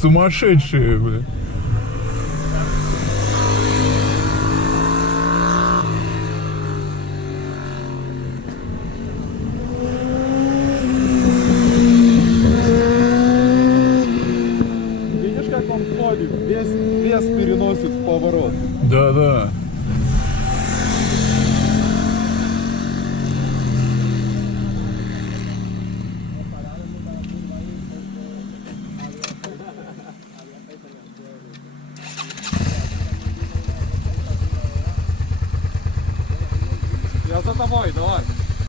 сумасшедшие, бля. Видишь, как он ходит? Весь вес переносит в поворот. Да-да. Я за тобой, давай.